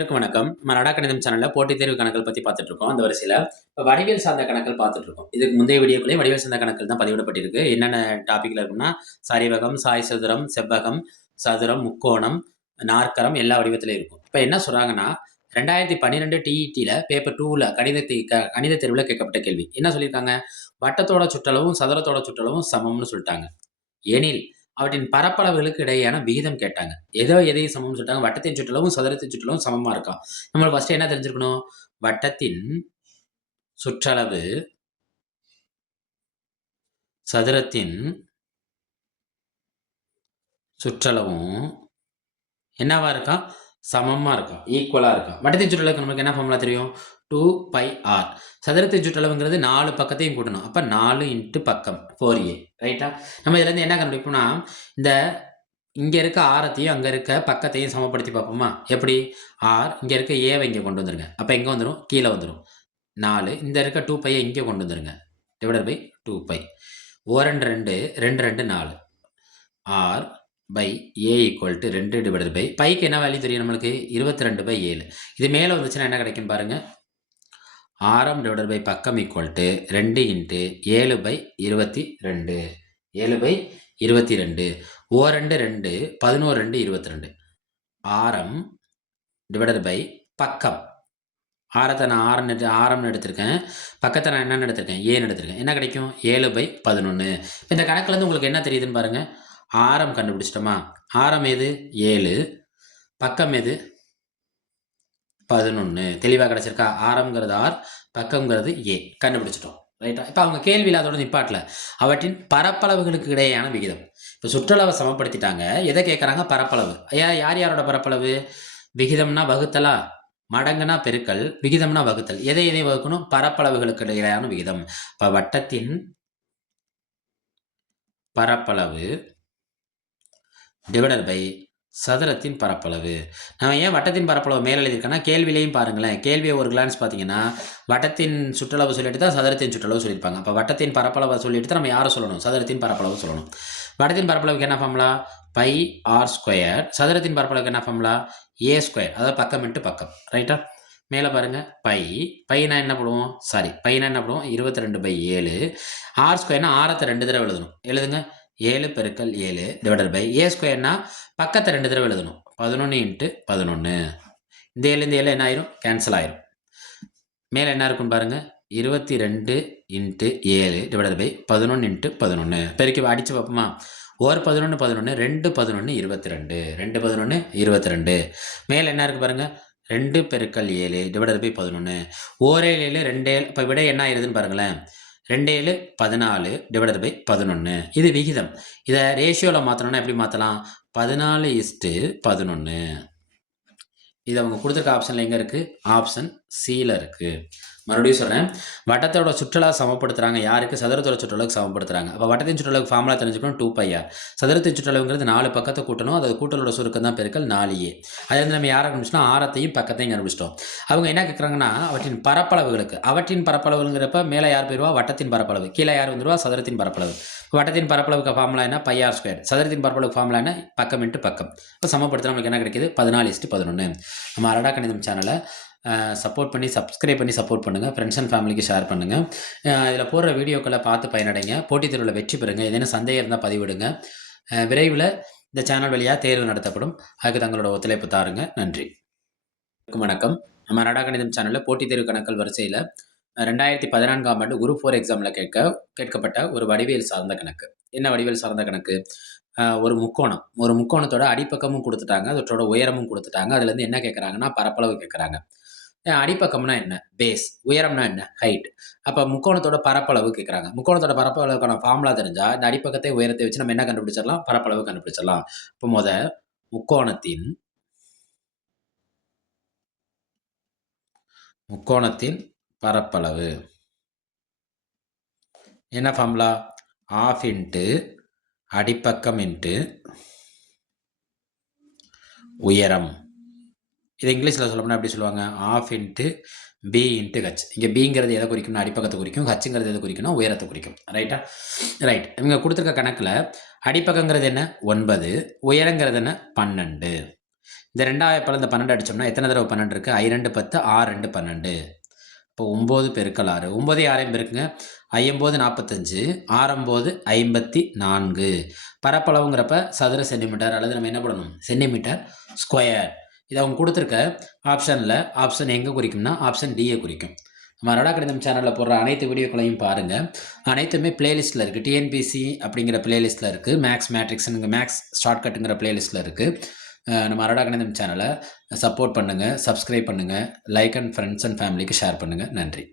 வணக்கம். நம்ம நடா கணிதம் சேனலில் போட்டித் தேர்வு கணக்கள் பற்றி பார்த்துட்டு இருக்கோம் அந்த வரிசையில் இப்போ வடிவியல் சார்ந்த கணக்கள் பார்த்துட்டு இருக்கோம் இதுக்கு முந்தைய வீடியோக்குள்ளே வடிவியல் சார்ந்த கணக்கள் தான் பதிவிடப்பட்டிருக்கு. என்னென்ன டாப்பிக்கில் இருக்குன்னா சரிவகம் சாய் சதுரம் செவ்வகம் சதுரம் முக்கோணம் நாற்கரம் எல்லா வடிவத்திலையும் இருக்கும். இப்போ என்ன சொல்கிறாங்கன்னா ரெண்டாயிரத்தி பன்னிரெண்டு டிஇடியில் பேப்பர் டூவில் கணிதத்தை க கணித தேர்வில் கேட்கப்பட்ட கேள்வி. என்ன சொல்லியிருக்காங்க? வட்டத்தோட சுற்றளவும் சதுரத்தோட சுற்றளவும் சமம்னு சொல்லிட்டாங்க. எனில் அவற்றின் பரப்பளவுகளுக்கு இடையேயான விகிதம் கேட்டாங்க. ஏதோ எதையும் சமம்னு சொல்லிட்டாங்க. வட்டத்தின் சுற்றளவும் சதுரத்தின் சுற்றளவும் சமமாக இருக்கா? நம்ம ஃபர்ஸ்ட் என்ன தெரிஞ்சுக்கணும் வட்டத்தின் சுற்றளவு சதுரத்தின் சுற்றளவும் என்னவா இருக்கா? சமமாக இருக்கா? ஈக்குவலாக இருக்கா? வட்டத்தின் சுற்றளவுக்கு நமக்கு என்ன ஃபார்முலா தெரியும்? டூ பை ஆர் சதுரத்தின் சுற்றளவுங்கிறது நாலு பக்கத்தையும் கூட்டணும். அப்போ நாலு இன்ட்டு பக்கம் ஃபோர் ஏ ரைட்டா நம்ம இதுலேருந்து என்ன கண்டுபிடிப்போம்னா இந்த இங்கே இருக்க ஆரத்தையும் அங்கே இருக்க பக்கத்தையும் சமப்படுத்தி பார்ப்போமா? எப்படி? ஆர் இங்கே இருக்க ஏவை இங்கே கொண்டு வந்துருங்க. அப்போ எங்கே வந்துடும் கீழே வந்துடும் நாலு இந்த இருக்க டூ பையை இங்கே கொண்டு வந்துருங்க. டிவைடட் பை டூ பை ஓ ரெண்டு ரெண்டு ரெண்டு ரெண்டு நாலு. R by A equal to ரெண்டு டிவைடட் பை பைக்கு என்ன வேல்யூ தெரியும் நம்மளுக்கு? இருபத்தி ரெண்டு பை ஏழு. இது மேலே வந்துச்சுன்னா என்ன கிடைக்கும் பாருங்கள் ஆரம் டிவைடட் பை பக்கம் ஈக்குவல் டு ரெண்டு இன்ட்டு ஏழு பை இருபத்தி ரெண்டு. ஏழு பை இருபத்தி ரெண்டு. ஓ ரெண்டு ரெண்டு பதினோரு ரெண்டு இருபத்தி ரெண்டு. ஆரம் டிவைடட் பை பக்கம். ஆரத்தை நான் ஆரம் எடுத்து ஆரம்னு எடுத்திருக்கேன். பக்கத்தை நான் என்னென்னு எடுத்திருக்கேன்? ஏன்னு எடுத்திருக்கேன். என்ன கிடைக்கும்? ஏழு பை பதினொன்று இந்த கணக்குலேருந்து உங்களுக்கு என்ன தெரியுதுன்னு பாருங்கள் ஆரம் கண்டுபிடிச்சிட்டோமா? ஆரம் எது? ஏழு. பக்கம் எது? பதினொன்று தெளிவாக கிடச்சிருக்கா? ஆரம்ங்கிறது ஆர் பக்கம்ங்கிறது ஏ. கண்டுபிடிச்சிட்டோம். ரைட்டா இப்போ அவங்க கேள்வியில் அதோட நிப்பாட்டில். அவற்றின் பரப்பளவுகளுக்கு இடையேயான விகிதம். இப்போ சுற்றளவை சமப்படுத்திட்டாங்க. எதை கேட்குறாங்க பரப்பளவு. ஐயா யார் யாரோட பரப்பளவு? விகிதம்னா வகுத்தலா? மடங்குனா பெருக்கல். விகிதம்னா வகுத்தல். எதை எதை வகுக்கணும்? பரப்பளவுகளுக்கு இடையிலான விகிதம். இப்போ வட்டத்தின் பரப்பளவு டிவைடட் பை சதுரத்தின் பரப்பளவு. நான் ஏன் வட்டத்தின் பரப்பளவு மேல் எழுதியிருக்கேன்னா கேள்வியிலையும் பாருங்களேன். கேள்வியை ஒரு கிளான்ஸ் பார்த்தீங்கன்னா வட்டத்தின் சுற்றளவு சொல்லிட்டு தான் சதுரத்தின் சுற்றளவு சொல்லியிருப்பாங்க. அப்போ வட்டத்தின் பரப்பளவை சொல்லிட்டு தான் நம்ம யாரை சொல்லணும்? சதுரத்தின் பரப்பளவு சொல்லணும். வட்டத்தின் பரப்பளவுக்கு என்ன ஃபார்முலா பை ஆர் ஸ்கொயர் சதுரத்தின் பரப்பளவுக்கு என்ன ஃபார்முலா ஏ ஸ்கொயர் அதாவது பக்கம் இன்ட்டு பக்கம். ரைட்டா மேலே பாருங்கள் பை பையனா என்ன பண்ணுவோம் சாரி பையனா என்ன பண்ணுவோம் இருபத்தி ரெண்டு பை ஏழு. ஆர் ஸ்கொயர்னா ஆரத்தை ரெண்டு தடவை எழுதணும். எழுதுங்க. ஏழு பெருக்கல் ஏழு டிவைடட் பை ஏ ஸ்கொயர்னா பக்கத்தை ரெண்டு தடவை எழுதணும். பதினொன்று இன்ட்டு பதினொன்று இந்த ஏழு இந்த ஏழு என்ன ஆயிரும்? கேன்சல் ஆயிரும். மேலே என்ன இருக்குன்னு பாருங்கள் இருபத்தி ரெண்டு இன்ட்டு ஏழு டிவைடட் பை பதினொன்று இன்ட்டு பதினொன்று பெருக்கி அடித்து பார்ப்போமா? ஒரு பதினொன்று பதினொன்று ரெண்டு பதினொன்று இருபத்தி ரெண்டு ரெண்டு பதினொன்று இருபத்தி ரெண்டு மேலே என்ன இருக்குது பாருங்கள் ரெண்டு பெருக்கல் ஏழு டிவைடட் பை பதினொன்று ஓரேழு ஏழு ரெண்டு ஏழு. இப்போ விட என்ன ஆயிருதுன்னு பாருங்களேன். ரெண்டு ஏழு பதினாலு டிவைடட் பை பதினொன்று இது விகிதம். இதை ரேஷியோவில் மாற்றணும்னா எப்படி மாற்றலாம் பதினாலு இஸ்ட்டு பதினொன்று இது அவங்க கொடுத்துருக்க ஆப்ஷனில் எங்கே இருக்குது ஆப்ஷன் சியில் இருக்குது மறுபடியும் சொல்கிறேன் வட்டத்தோட சுற்றுலா சமப்படுத்துகிறாங்க யாருக்கு? சதுரத்தோட சுற்றுலாவுக்கு சமப்படுத்துகிறாங்க அப்போ வட்டத்தின் சுற்றளவுக்கு ஃபார்முலா தெரிஞ்சுக்கணும். டூ பையா சதுரத்தின் சுற்றளவுங்கிறது நாலு பக்கத்தை கூட்டணும். அது கூட்டலோட சுருக்கம் தான் பெருக்கல் நாலையே ஏ வந்து நம்ம யாரை கண்டுபிடிச்சோம் ஆரத்தையும் பக்கத்தையும் கண்டுபிடிச்சிட்டோம். அவங்க என்ன கேட்குறாங்கன்னா அவற்றின் பரப்பளவுகளுக்கு. அவற்றின் பரப்பளவுங்கிறப்ப மேலே யார் போயிடுவா வட்டத்தின் பரப்பளவு. கீழே யார் வந்துருவா? சதுரத்தின் பரப்பளவு. வட்டத்தின் பரப்பளவுக்கு ஃபார்முலா என்ன? பையார் ஸ்கொயர் சதுரத்தின் பரப்பளவுக்கு ஃபார்முலா என்ன? பக்கம் இன்ட்டு பக்கம். இப்போ சமப்படுத்த நமக்கு என்ன கிடைக்குது? பதினாலு இஸ்ட்டு பதினொன்று நம்ம அரடா கணிதம் சேனலை சப்போர்ட் பண்ணி சப்ஸ்கிரைப் பண்ணி சப்போர்ட் பண்ணுங்கள் ஃப்ரெண்ட்ஸ் அண்ட் ஃபேமிலிக்கு ஷேர் பண்ணுங்கள் இதில் போடுற வீடியோக்களை பார்த்து பயனடைங்க. போட்டித் தேர்வில் வெற்றி பெறுங்க. ஏதேனும் சந்தேகம் இருந்தால் பதிவிடுங்க. விரைவில் இந்த சேனல் வழியாக தேர்வு நடத்தப்படும். அதுக்கு தங்களோட ஒத்துழைப்பு தாருங்க. நன்றி. வணக்கம். நம்ம நடா கணிதம் சேனலில் போட்டித் தேர்வு கணக்கள் வரிசையில் ரெண்டாயிரத்தி பதினான்காம் ஆண்டு குரூப் ஃபோர் எக்ஸாமில் கேட்க கேட்கப்பட்ட ஒரு வடிவியல் சார்ந்த கணக்கு. என்ன வடிவியல் சார்ந்த கணக்கு? ஒரு முக்கோணம். ஒரு முக்கோணத்தோட அடிப்பக்கமும் கொடுத்துட்டாங்க அதோட உயரமும் கொடுத்துட்டாங்க. அதுலேருந்து என்ன கேட்குறாங்கன்னா பரப்பளவு கேட்குறாங்க. அடிப்பக்கம்னா என்ன? பேஸ் உயரம்னா என்ன? ஹைட் அப்போ முக்கோணத்தோட பரப்பளவு கேட்குறாங்க. முக்கோணத்தோட பரப்பளவுக்கான ஃபார்முலா தெரிஞ்சால் இந்த அடிப்பக்கத்தை உயரத்தை வச்சு நம்ம என்ன கண்டுபிடிச்சிடலாம்? பரப்பளவு கண்டுபிடிச்சிடலாம். இப்போ முத முக்கோணத்தின் முக்கோணத்தின் பரப்பளவு. என்ன ஃபார்முலா ஆஃப் இன்ட்டு அடிப்பக்கம் இன்ட்டு உயரம். இது இங்கிலீஷில் சொல்லணும்னா எப்படி சொல்லுவாங்க? Half into B into H இங்கே பிங்கிறது எதை குறிக்கும்னா அடிப்பக்கத்தை குறிக்கும் ஹச்சுங்கிறது எதை குறிக்கும்னா உயரத்தை குறிக்கும். ரைட்டா ரைட் இவங்க கொடுத்துருக்க கணக்கில் அடிப்பக்கங்கிறது என்ன? ஒன்பது. உயரங்கிறது என்ன? பன்னெண்டு. இந்த ரெண்டாயிரப்பால் இந்த பன்னெண்டு அடித்தோம்னா எத்தனை தடவை பன்னெண்டு இருக்குது ஐ ரெண்டு பத்து ஆறு ரெண்டு பன்னெண்டு. இப்போ ஒம்பது பெருக்கல் ஆறு ஒம்பது ஆறையும் பெருக்குங்க. ஐம்பது நாற்பத்தஞ்சு ஆறம்போது ஐம்பத்தி நான்கு. பரப்பளவுங்கிறப்ப சதுர சென்டிமீட்டர் அல்லது நம்ம என்ன பண்ணணும்? Centimetre square. இதை அவங்க கொடுத்துருக்க ஆப்ஷனில் ஆப்ஷன் எங்கே குறிக்கும்னா ஆப்ஷன் டியை குறிக்கும். நம்ம ரடா கணிதம் சேனலில் போடுற அனைத்து வீடியோக்களையும் பாருங்கள் அனைத்துமே பிளேலிஸ்ட்டில் இருக்குது டிஎன்பிசி அப்படிங்கிற பிளேலிஸ்ட்டில் இருக்குது மேக்ஸ் மேட்ரிக்ஸுங்க மேக்ஸ் ஷார்ட்கட்டுங்கிற பிளேலிஸ்ட்டில் இருக்குது நம்ம அரடா கணிதம் சேனலை சப்போர்ட் பண்ணுங்கள் சப்ஸ்கிரைப் பண்ணுங்கள் லைக் அண்ட் ஃப்ரெண்ட்ஸ் அண்ட் ஃபேமிலிக்கு ஷேர் பண்ணுங்கள் நன்றி.